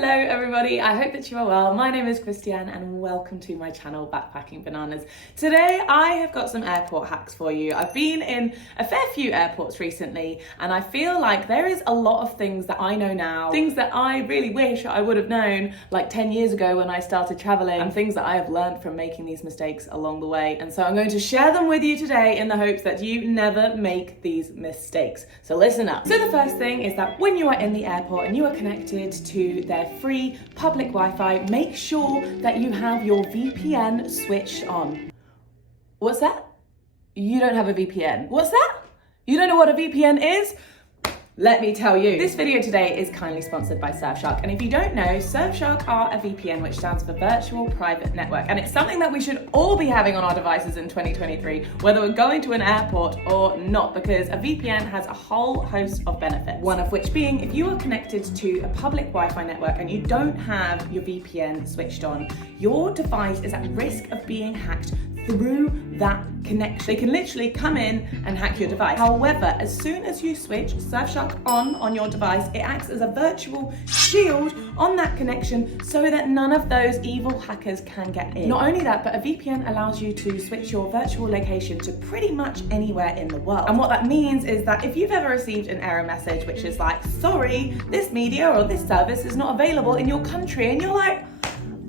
Hello everybody, I hope that you are well. My name is Christianne and welcome to my channel Backpacking Bananas. Today I have got some airport hacks for you. I've been in a fair few airports recently and I feel like there is a lot of things that I know now, things that I really wish I would have known like 10 years ago when I started traveling, and things that I have learned from making these mistakes along the way. And so I'm going to share them with you today in the hopes that you never make these mistakes. So listen up. So the first thing is that when you are in the airport and you are connected to their free public Wi-Fi, make sure that you have your VPN switched on. What's that? You don't have a VPN. What's that? You don't know what a VPN is? Let me tell you. This video today is kindly sponsored by Surfshark. And if you don't know, Surfshark are a VPN, which stands for Virtual Private Network. And it's something that we should all be having on our devices in 2023, whether we're going to an airport or not, because a VPN has a whole host of benefits. One of which being, if you are connected to a public Wi-Fi network and you don't have your VPN switched on, your device is at risk of being hacked through that connection. They can literally come in and hack your device. However, as soon as you switch Surfshark on your device, it acts as a virtual shield on that connection so that none of those evil hackers can get in. Not only that, but a VPN allows you to switch your virtual location to pretty much anywhere in the world. And what that means is that if you've ever received an error message which is like, sorry, this media or this service is not available in your country, and you're like,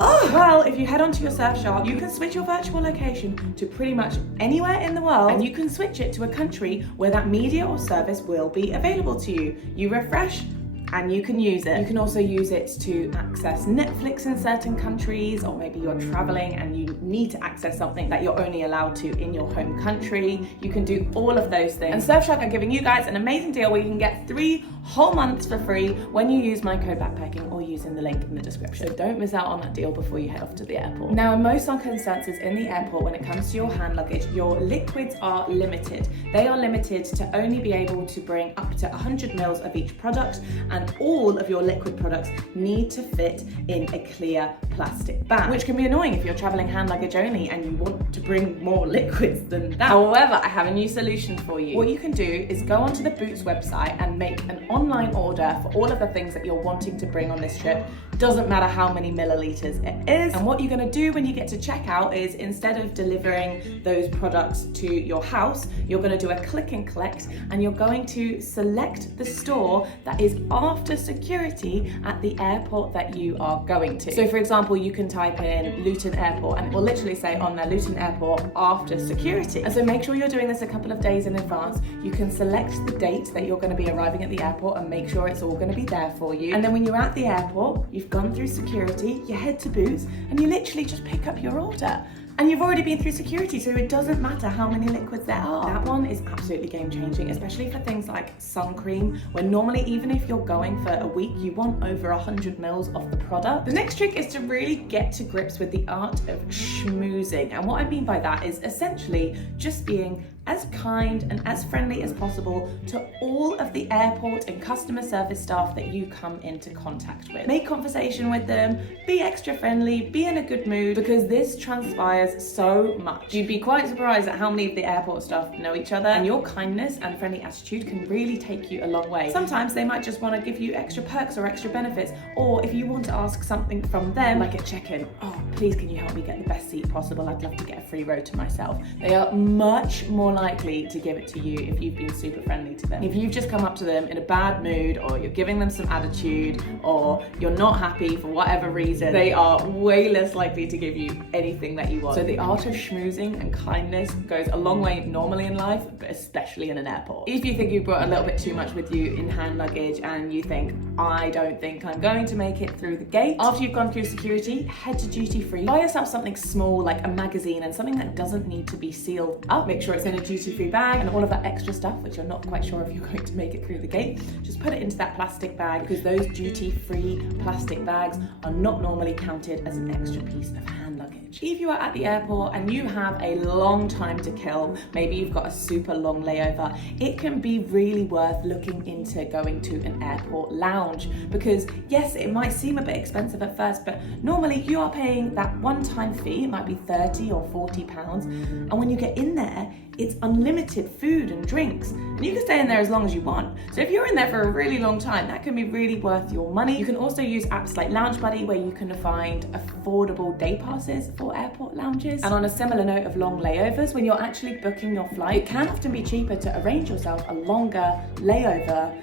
oh, well, if you head onto your Surfshark, you can switch your virtual location to pretty much anywhere in the world, and you can switch it to a country where that media or service will be available to you. You refresh, and you can use it. You can also use it to access Netflix in certain countries, or maybe you're traveling and you need to access something that you're only allowed to in your home country. You can do all of those things. And Surfshark are giving you guys an amazing deal where you can get 3 whole months for free when you use my code backpacking or using the link in the description. So don't miss out on that deal before you head off to the airport. Now, in most circumstances in the airport, when it comes to your hand luggage, your liquids are limited. They are limited to only be able to bring up to 100 mils of each product, and all of your liquid products need to fit in a clear plastic bag, which can be annoying if you're traveling hand luggage only and you want to bring more liquids than that. However, I have a new solution for you. What you can do is go onto the Boots website and make an online order for all of the things that you're wanting to bring on this trip. Doesn't matter how many milliliters it is. And what you're going to do when you get to checkout is, instead of delivering those products to your house, you're going to do a click and collect, and you're going to select the store that is after security at the airport that you are going to. So for example, you can type in Luton Airport and it will literally say on there Luton Airport after security. And so make sure you're doing this a couple of days in advance. You can select the date that you're going to be arriving at the airport and make sure it's all going to be there for you. And then when you're at the airport, you've gone through security, you head to Boots and you literally just pick up your order. And you've already been through security, so it doesn't matter how many liquids there are. That one is absolutely game changing, especially for things like sun cream, when normally, even if you're going for a week, you want over 100 mils of the product. The next trick is to really get to grips with the art of schmoozing. And what I mean by that is essentially just being as kind and as friendly as possible to all of the airport and customer service staff that you come into contact with. Make conversation with them, be extra friendly, be in a good mood, because this transpires so much. You'd be quite surprised at how many of the airport staff know each other, and your kindness and friendly attitude can really take you a long way. Sometimes they might just want to give you extra perks or extra benefits, or if you want to ask something from them, like at check-in, oh, please can you help me get the best seat possible? I'd love to get a free row to myself. They are much more likely to give it to you if you've been super friendly to them. If you've just come up to them in a bad mood, or you're giving them some attitude, or you're not happy for whatever reason, they are way less likely to give you anything that you want. So the art of schmoozing and kindness goes a long way normally in life, but especially in an airport. If you think you've brought a little bit too much with you in hand luggage and you think, I don't think I'm going to make it through the gate, after you've gone through security, head to duty free. Buy yourself something small like a magazine and something that doesn't need to be sealed up. Make sure it's in a duty free bag, and all of that extra stuff which you're not quite sure if you're going to make it through the gate, just put it into that plastic bag, because those duty free plastic bags are not normally counted as an extra piece of hand luggage. If you are at the airport and you have a long time to kill, maybe you've got a super long layover, it can be really worth looking into going to an airport lounge, because yes, it might seem a bit expensive at first, but normally you are paying that one-time fee. It might be 30 or 40 pounds, and when you get in there, it's unlimited food and drinks, and you can stay in there as long as you want. So if you're in there for a really long time, that can be really worth your money. You can also use apps like Lounge Buddy, where you can find affordable day passes for airport lounges. And on a similar note of long layovers, when you're actually booking your flight, it can often be cheaper to arrange yourself a longer layover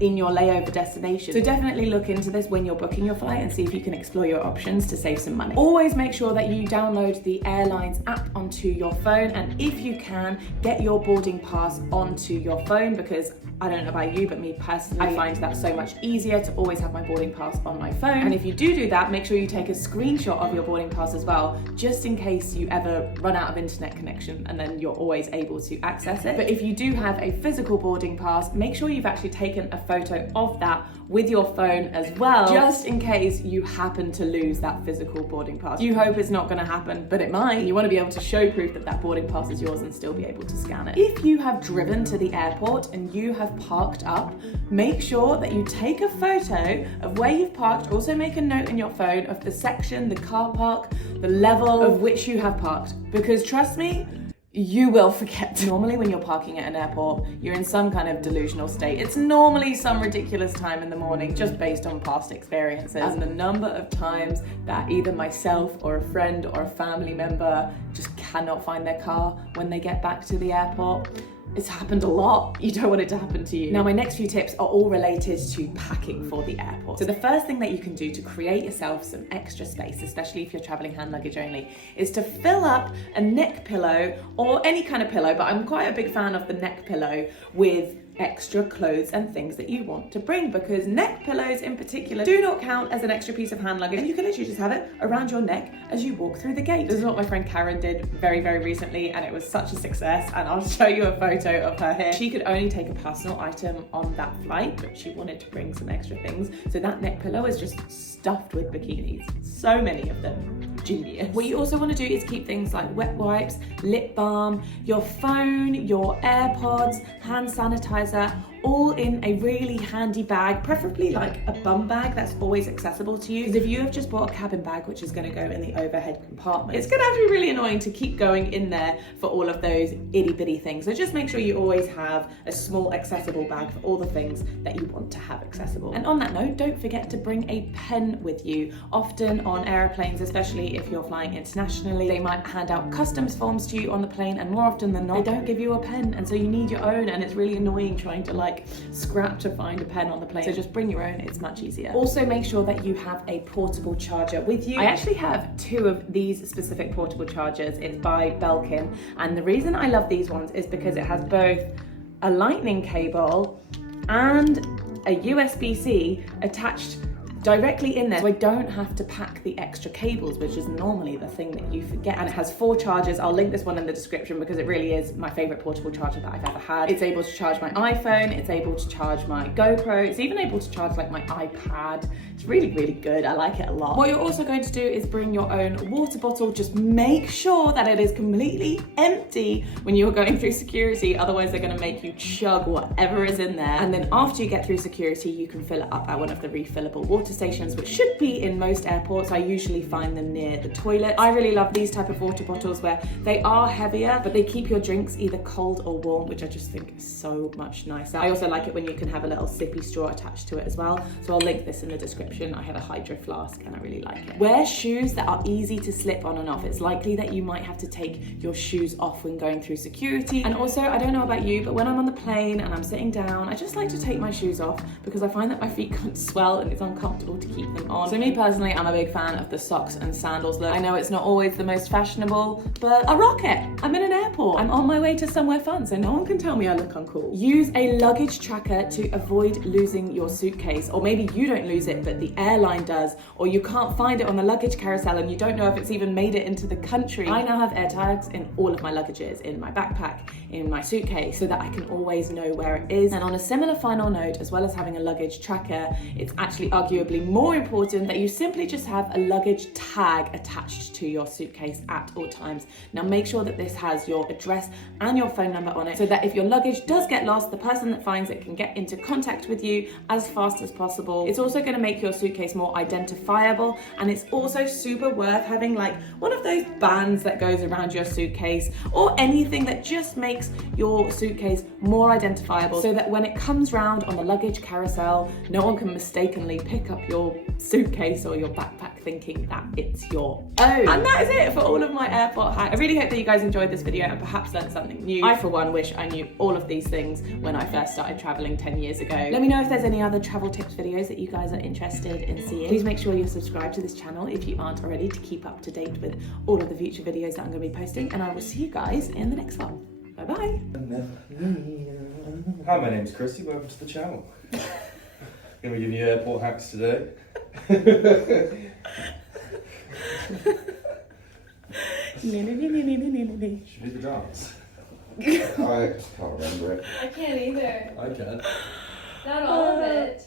in your layover destination. So definitely look into this when you're booking your flight and see if you can explore your options to save some money. Always make sure that you download the airline's app onto your phone, and if you can, get your boarding pass onto your phone, because I don't know about you, but me personally, I find that so much easier to always have my boarding pass on my phone. And if you do that, make sure you take a screenshot of your boarding pass as well, just in case you ever run out of internet connection, and then you're always able to access it. But if you do have a physical boarding pass, make sure you've actually taken a photo of that with your phone as well, just in case you happen to lose that physical boarding pass. You hope it's not going to happen, but it might. You want to be able to show proof that that boarding pass is yours and still be able to scan it. If you have driven to the airport and you have parked up, make sure that you take a photo of where you've parked. Also make a note in your phone of the section, the car park, the level of which you have parked, because trust me, you will forget. Normally when you're parking at an airport, you're in some kind of delusional state. It's normally some ridiculous time in the morning, just based on past experiences. And the number of times that either myself or a friend or a family member just cannot find their car when they get back to the airport, it's happened a lot. You don't want it to happen to you. Now, my next few tips are all related to packing for the airport. So the first thing that you can do to create yourself some extra space, especially if you're traveling hand luggage only, is to fill up a neck pillow or any kind of pillow, but I'm quite a big fan of the neck pillow, with extra clothes and things that you want to bring, because neck pillows in particular do not count as an extra piece of hand luggage, and you can literally just have it around your neck as you walk through the gate. This is what my friend Karen did very recently, and it was such a success, and I'll show you a photo of her here. She could only take a personal item on that flight, but she wanted to bring some extra things, so that neck pillow is just stuffed with bikinis, so many of them. Genius. What you also want to do is keep things like wet wipes, lip balm, your phone, your AirPods, hand sanitizer, all in a really handy bag, preferably like a bum bag that's always accessible to you. Because if you have just bought a cabin bag, which is going to go in the overhead compartment, it's going to have to be really annoying to keep going in there for all of those itty bitty things. So just make sure you always have a small accessible bag for all the things that you want to have accessible. And on that note, don't forget to bring a pen with you. Often on airplanes, especially if you're flying internationally, they might hand out customs forms to you on the plane, and more often than not, they don't give you a pen, and so you need your own, and it's really annoying trying to scrap to find a pen on the plane. So just bring your own, it's much easier. Also make sure that you have a portable charger with you. I actually have two of these specific portable chargers. It's by Belkin, and the reason I love these ones is because it has both a lightning cable and a USB-C attached directly in there, so I don't have to pack the extra cables, which is normally the thing that you forget. And it has 4 chargers. I'll link this one in the description because it really is my favorite portable charger that I've ever had. It's able to charge my iPhone, it's able to charge my GoPro, it's even able to charge like my iPad. It's really good. I like it a lot. What you're also going to do is bring your own water bottle. Just make sure that it is completely empty when you're going through security, otherwise they're going to make you chug whatever is in there. And then after you get through security, you can fill it up at one of the refillable water stations, which should be in most airports. I usually find them near the toilet. I really love these type of water bottles where they are heavier, but they keep your drinks either cold or warm, which I just think is so much nicer. I also like it when you can have a little sippy straw attached to it as well. So I'll link this in the description. I have a hydro flask and I really like it. Wear shoes that are easy to slip on and off. It's likely that you might have to take your shoes off when going through security. And also, I don't know about you, but when I'm on the plane and I'm sitting down, I just like to take my shoes off because I find that my feet can swell and it's uncomfortable to keep them on. So me personally, I'm a big fan of the socks and sandals look. I know it's not always the most fashionable, but I rock it. I'm in an airport. I'm on my way to somewhere fun, so no one can tell me I look uncool. Use a luggage tracker to avoid losing your suitcase, or maybe you don't lose it, but the airline does, or you can't find it on the luggage carousel and you don't know if it's even made it into the country. I now have air tags in all of my luggages, in my backpack, in my suitcase, so that I can always know where it is. And on a similar final note, as well as having a luggage tracker, it's actually arguably arguably more important, that you simply just have a luggage tag attached to your suitcase at all times. Now make sure that this has your address and your phone number on it, so that if your luggage does get lost, the person that finds it can get into contact with you as fast as possible. It's also going to make your suitcase more identifiable, and it's also super worth having like one of those bands that goes around your suitcase, or anything that just makes your suitcase more identifiable, so that when it comes round on the luggage carousel, no one can mistakenly pick up your suitcase or your backpack thinking that it's your own. And that is it for all of my airport hacks. I really hope that you guys enjoyed this video and perhaps learned something new. I, for one, wish I knew all of these things when I first started traveling 10 years ago. Let me know if there's any other travel tips videos that you guys are interested in seeing. Please make sure you're subscribed to this channel if you aren't already, to keep up to date with all of the future videos that I'm going to be posting, and I will see you guys in the next one. Bye bye. Hi, my name's Christy. Welcome to the channel. Going to give you airport hacks today. Should we do the dance? I can't remember it. I can't either. I can. Not all of it.